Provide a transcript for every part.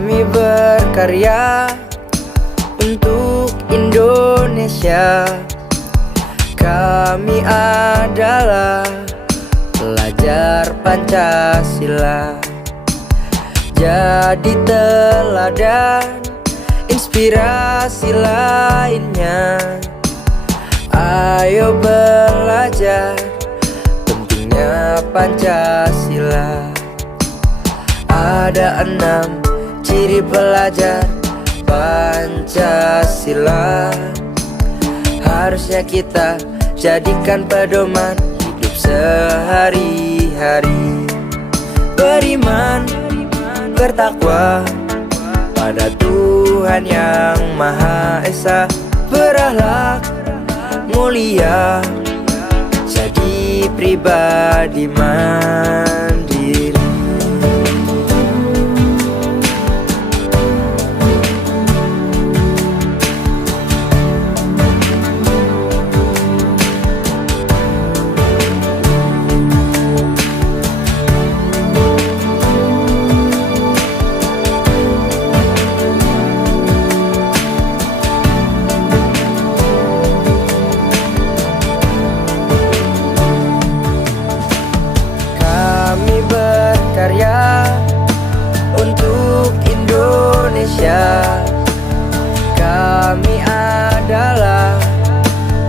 Kami berkarya untuk Indonesia. Kami adalah pelajar Pancasila. Jadi teladan inspirasi lainnya. Ayo belajar pentingnya Pancasila. Ada 6 ciri pelajar Pancasila. Harusnya kita jadikan pedoman hidup sehari-hari. Beriman, bertakwa pada Tuhan yang Maha Esa. Berakhlak mulia, jadi pribadi mandiri. Karya untuk Indonesia. Kami adalah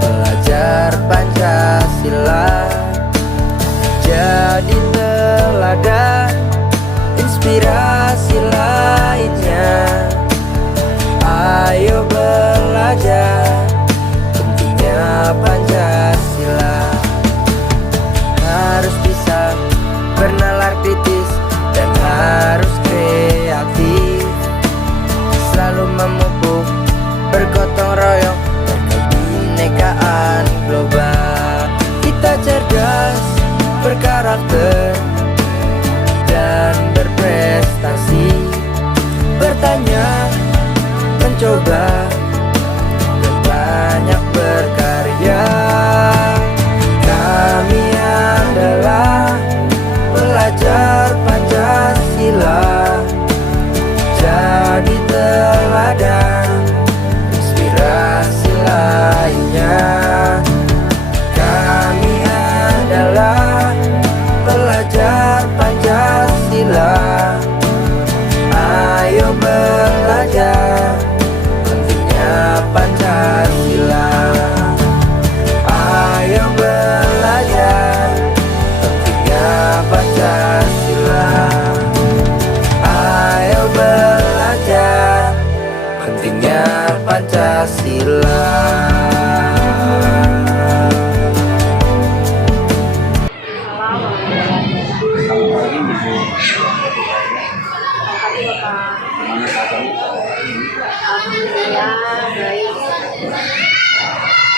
pelajar Pancasila. Jadi teladan inspirasi lainnya. Ayo belajar pentingnya Pancasila. Harus bisa bernalar kritis dan harus kreatif. Selalu memupuk bergotong royong kebinekaan global. Kita cerdas, berkarakter dan berprestasi. Bertanya, mencoba dan banyak berkarya. Kami adalah pelajar Pancasila. Jadi teladan inspirasi lainnya. Kami adalah pelajar Pancasila. Ayo belajar pentingnya Pancasila. Ayo belajar Pancasila. Ayo belajar pentingnya Pancasila.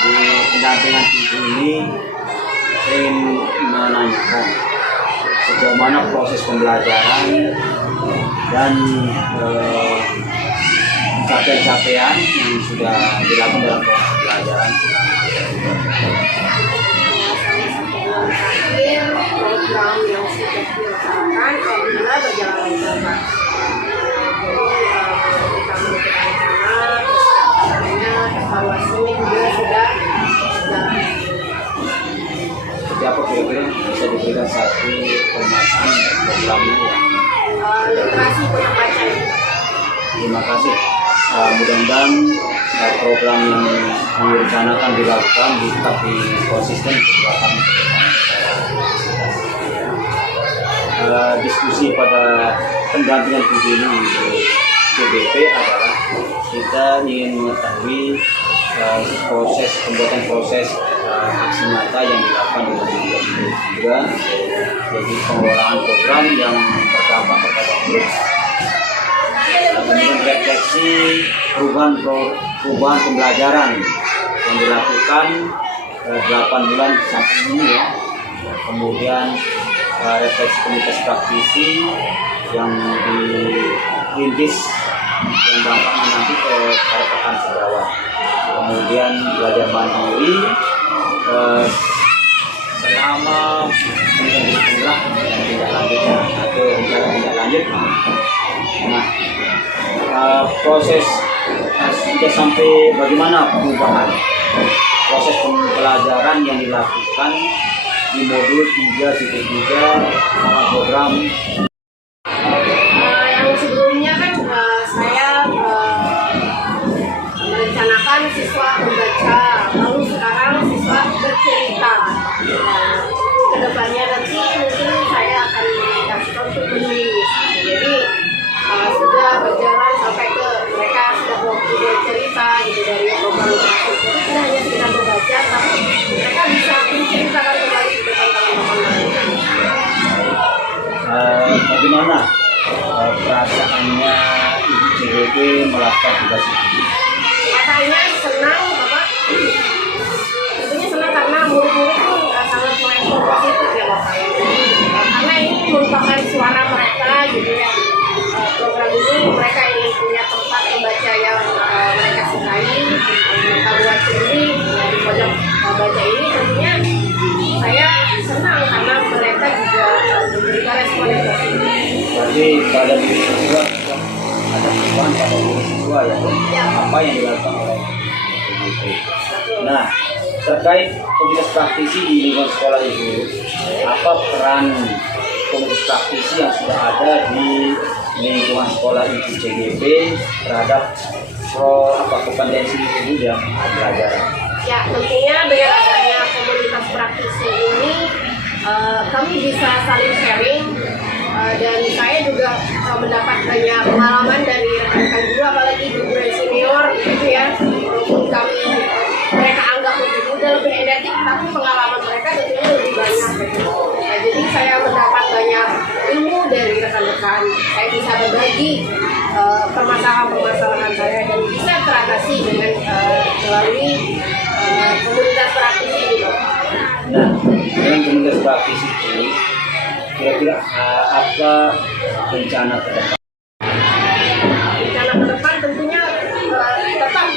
Di pendampingan ini saya ingin menanyakan sejauh mana proses pembelajaran dan capaian-capaian yang sudah dilakukan dalam proses pembelajaran. Akhir program yang sudah dilaksanakan alhamdulillah berjalan lancar. Evaluasinya juga sudah seperti apa kira-kira bisa diberikan satu pemahaman programnya ya? Literasi penyampaian. Terima kasih. Mudah-mudahan program yang direncanakan dilakukan tetap konsisten dilakukan. Diskusi pada pendampingan ini CBP adalah kita ingin mengetahui pembuatan proses aksi nyata yang dilakukan dengan juga, jadi pengelolaan program yang berdampak kepada grup. Kemudian refleksi perubahan pembelajaran yang dilakukan 8 bulan sampai ini ya. Kemudian refleksi komunitas praktisi yang dirintis yang dampaknya nanti ke petani sejawat. Kemudian belajar mandiri selama pendidikan tindak lanjutnya atau tindak lanjut. Nah, proses sudah sampai bagaimana perubahan proses pembelajaran yang dilakukan di modul 3.3 program. Yang sebelumnya kan saya merencanakan siswa membaca, lalu sekarang siswa bercerita. Kedepannya nanti mungkin saya akan dikasihkan untuk menulis. Jadi sudah berjalan sampai ke mereka sudah waktu bercerita gitu dari program itu tidak hanya sekedar membaca, tapi mereka bisa menceritakan kembali di depan teman-teman lain. Bagaimana perasaannya Ibu CGP melakukan tugas ini? Rasanya senang, Bapak. Tentunya senang karena murid-murid itu sangat merespon positif ya Bapak. Karena ini merupakan suara mereka gitu ya. Program ini mereka ingin punya tempat membaca yang mereka sukai, mereka buat sendiri di pojok baca ini. Tentunya saya senang karena mereka juga memberikan respon yang positif. Berarti pada diri siswa ada perubahan pada diri siswa ya, apa yang dilakukan oleh CGP. Nah, terkait komunitas praktisi di lingkungan sekolah itu, apa peran komunitas praktisi yang sudah ada di lingkungan sekolah Ibu CGP terhadap kompetensi ibu yang belajar? Ya, tentunya dengan adanya komunitas praktisi ini kami bisa saling sharing dan saya juga mendapat banyak pengalaman dari rekan-rekan guru, apalagi guru yang senior gitu ya, walaupun kami mereka anggap lebih muda, lebih energi, tapi pengalaman mereka tentunya lebih banyak gitu. Nah, jadi saya mendapat banyak ilmu dari rekan-rekan, saya bisa berbagi permasalahan-permasalahan saya dan bisa teratasi dengan melalui komunitas praktisi ini. Nah, dengan komunitas praktisi ini, kira-kira apa rencana ke depan? Rencana ke depan tentunya tetap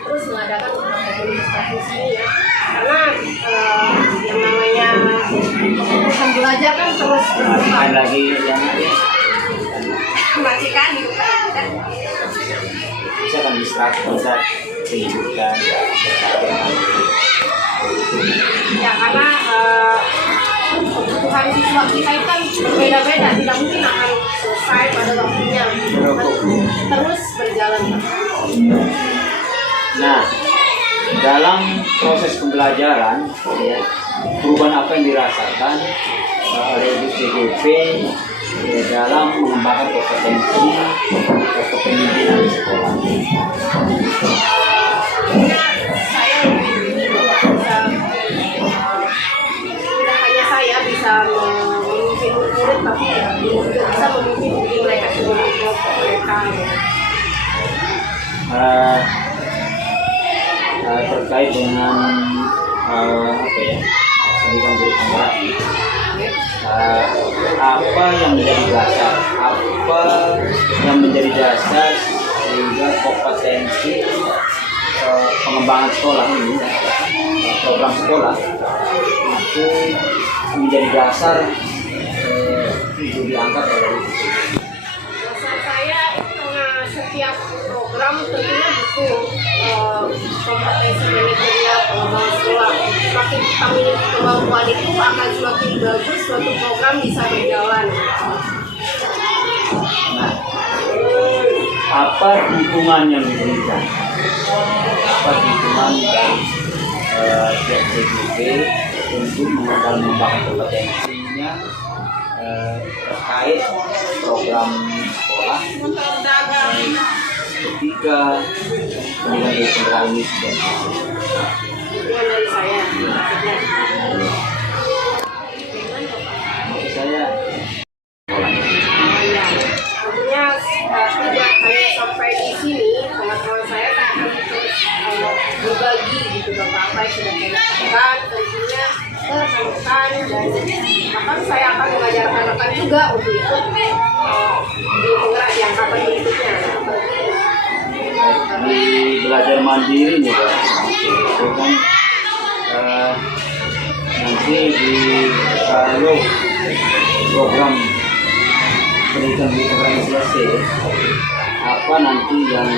terus mengadakan komunitas praktisi ini ya, karena yang namanya urusan belajar kan terus berkembang. Lagi yang Matikan gitu kan. bisa kan distraksi, bisa kehidupan Ya karena kebutuhan siswa kita itu kan berbeda-beda, tidak mungkin akan selesai pada waktunya, terus berjalan. Nah, dalam proses pembelajaran, ya, perubahan apa yang dirasakan oleh Ibu CGP dalam mengembangkan kompetensi kepemimpinan di sekolah? Saya tidak hanya saya bisa memimpin murid, tapi juga bisa memimpin diri mereka sendiri, kelompok mereka. Terkait dengan pendidikan guru penggerak, apa yang menjadi dasar, sehingga kompetensi pengembangan sekolah ini, program sekolah itu menjadi dasar itu diangkat oleh Ibu. Dasar saya setiap program tentunya butuh kompetensi manajerial pengembangan sekolah. Semakin kami kemampuan itu akan semakin bagus suatu program bisa berjalan. Nah, apa dukungan yang diberikan? Apa dukungan dari pihak CGP untuk mengembangkan kompetensinya terkait program sekolah ketika pendidikan guru penggerak ini sudah Dukungan dari saya. maksud saya Ya, tentunya tidak hanya sampai di sini, teman-teman saya akan terus berbagi gitu Bapak, apa yang sudah saya lakukan tentunya ke rekan-rekan, dan bahkan saya akan mengajarkan rekan juga untuk ikut di penggerak yang kapan berikutnya. di belajar mandiri juga itu kan nanti kalau program pendidikan guru penggerak selesai apa nanti yang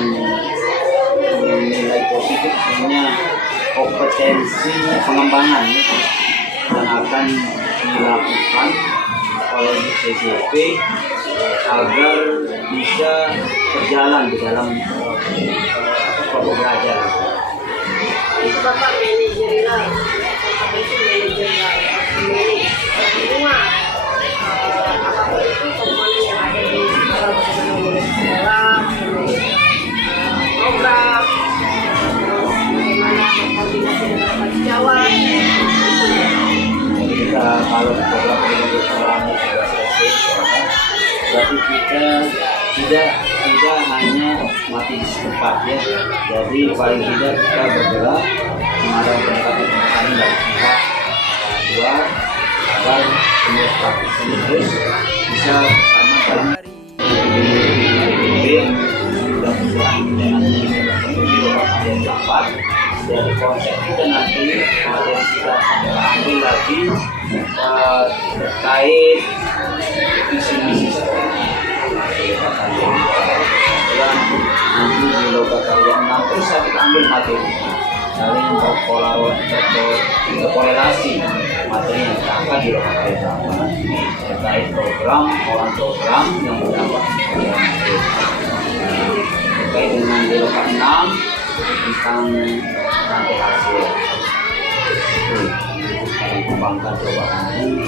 nilai positif punya kompetensi pengembangan yang akan dilakukan oleh CCP agar bisa berjalan di dalam kelompok belajar. Itu Bapak manajerial, Bapak itu manajerial, semua apapun itu komponen yang ada di dalam sekolah, program, bagaimana berkoordinasi dengan Pak Jawa. Jadi kita kalau program ini sudah selesai, berarti kita tidak hanya mati di tempat ya. Jadi paling tidak kita bergerak mengadakan pendekatan dari pihak luar agar semua praktis ini terus bisa bersama dalam sudah sesuai dengan yang dapat. Dari konsep kita nanti kemudian kita ambil lagi terkait visi-misi yang nanti di loga kalian nanti bisa kita ambil materi saling berkorelasi materi yang kita angkat di loga kalian terkait program yang mendapat terkait dengan di loga 6 tentang nanti hasil kembangkan coba ini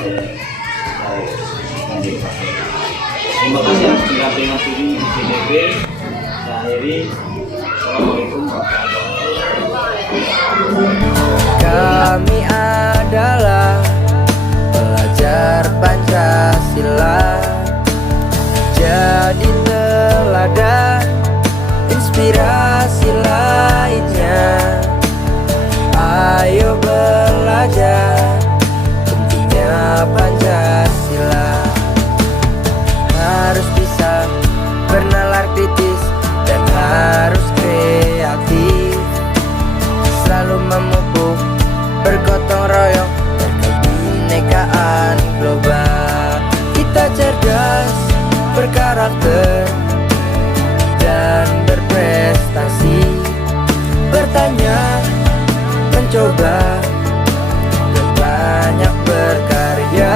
terima kasih sudah dengan TV CCP. Saya akhiri. Assalamualaikum warahmatullahi wabarakatuh. Kami adalah pelajar Pancasila, jadi teladan inspirasi lainnya. Ayo belajar pentingnya Pancasila, harus bisa bernalar kritis dan harus kreatif, selalu memupuk bergotong royong dan kebinekaan global. Kita cerdas, berkarakter dan berprestasi, bertanya, mencoba, dan banyak berkarya.